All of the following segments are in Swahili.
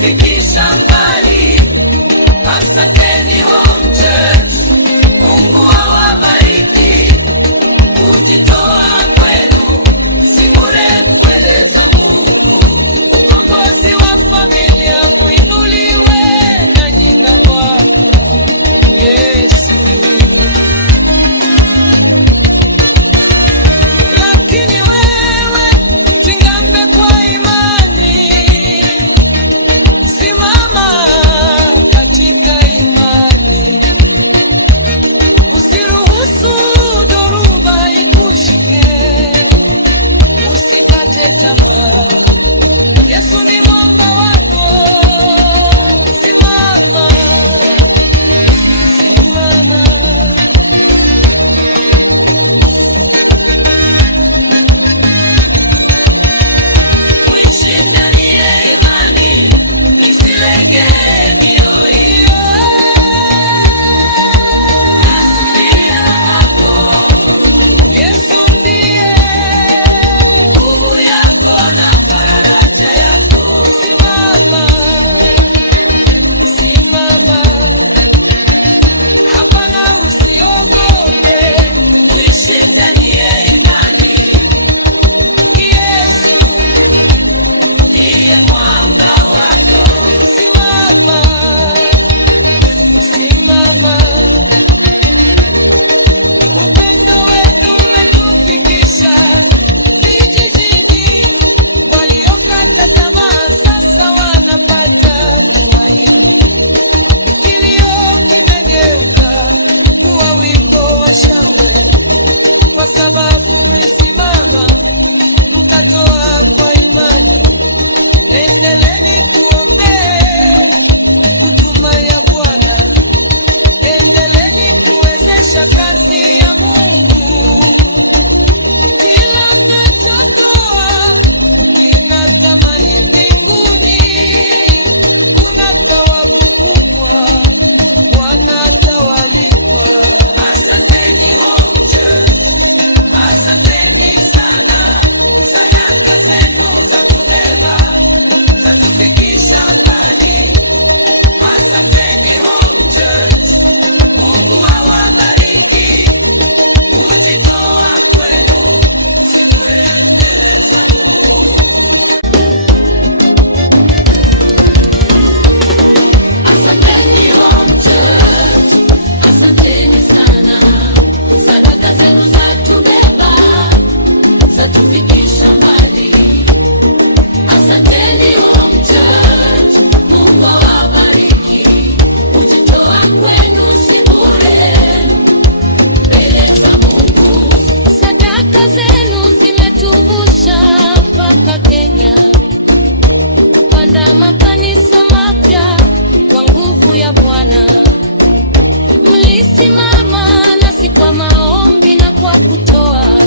zatufikisha mbali. Asanteni Home Church, Mungu awabariki. Kujitoa kwenu si bure mbele za Mungu. Ukombozi wa familia uinuliwe na jina Bwana Yesu. Lakini wewe chingambe kwa imani, simama katika imani, usiruhusu dhoruba ikushike, usikate tamaa. Yesu ni mwamba wako, simama, simama. Uishi ndani ya imani, usilege mioyo. Asilia hapo, Yesu ndiye nguvu yako na faraja yako. Simama, simama, hapana usiogope. Uishi ndani ya imani, Yesu ndiye mwamba wako. Simama, simama. Upendo wenu umetufikisha vijijini. Waliokata tamaa sasa wanapata tumaini. Kilio kimegeuka kuwa wimbo wa shangwe, kwa sababu mlisimama mkatoa kwa imani. Endeleni kuombea huduma ya Bwana, endeleni kuwezesha kazi ya Mungu. Kila mnachotoa kina thamani mbinguni. Kuna thawabu kubwa, Bwana atawalipa. Asanteni Home Church, asanteni sana. Sadaka zenu zatubeba, zatufikisha mbali. Asanteni Home Church, Mungu awabariki. Kujitoa kwenu si bure mbele za Mungu. Asanteni Home Church, asanteni sana. Sadaka zenu zatubeba, zatufikisha mbali. Asanteni Home Church, Mungu awabariki. Kujitoa kwenu si bure mbele za Mungu. Sadaka zenu zimetuvusha mpaka Kenya, kupanda makanisa mapya kwa nguvu ya Bwana. Mlisimama nasi kwa maombi na kwa kutoa.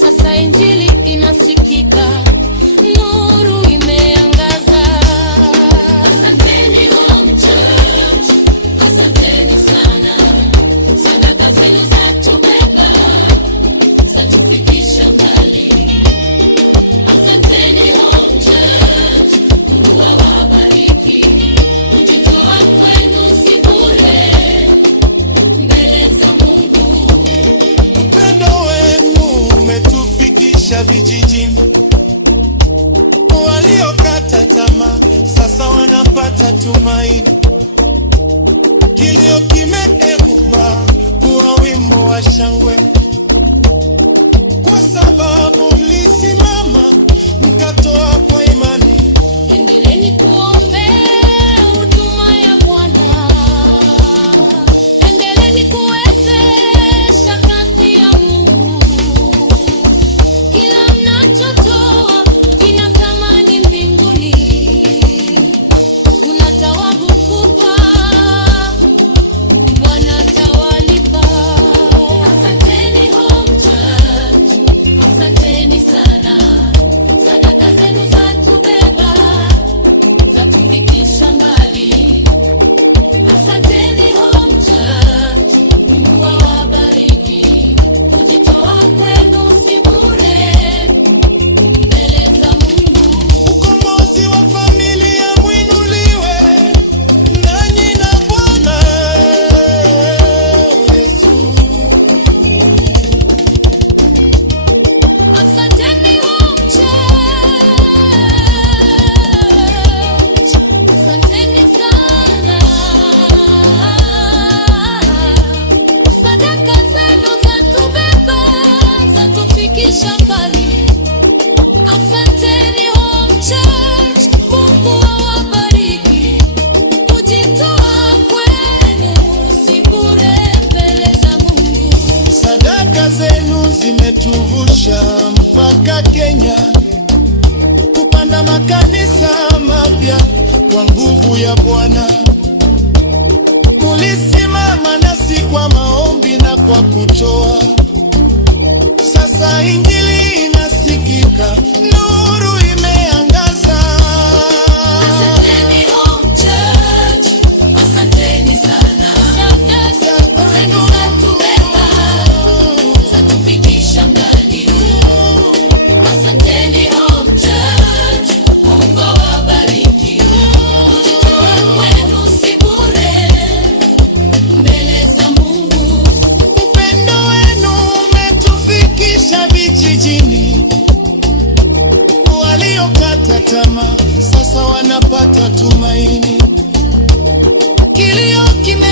Sasa injili inasikika, nuru imeangaza. Asanteni Home Church, asanteni sana. Sadaka zenu zatubeba, zatufikisha mbali. Asanteni Home Church, Mungu awabariki. Kujitoa kwenu si bure mbele za Mungu. Upendo wenu umetufikisha vijijini. Waliokata tamaa sasa wanapata tumaini. Kilio kimegeuka kuwa wimbo wa shangwe, kwa sababu mlisimama mkatoa kwa imani. Endeleni kuombea huduma ya Bwana, endeleni kuwezesha kazi ya Mungu. Kila mnachotoa kina thamani mbinguni. Kuna thawabu kubwa, Bwana atawalipa. Asanteni Home Church, asanteni sana. Sadaka zenu zatu imetuvusha mpaka Kenya, kupanda makanisa mapya kwa nguvu ya Bwana. Mulisimama nasi kwa maombi na kwa kutoa. Sasa injili inasikika, nuru imeangaza. Asanteni Home Church, asanteni sana. Zenu zatubeba, zatufikisha mbali. Asanteni Home Church, Mungu awabariki. Kujitoa kwenu si bure mbele za Mungu. Upendo wenu umetufikisha vijijini. Waliokata tamaa sasa wanapata tumaini. Kilio kime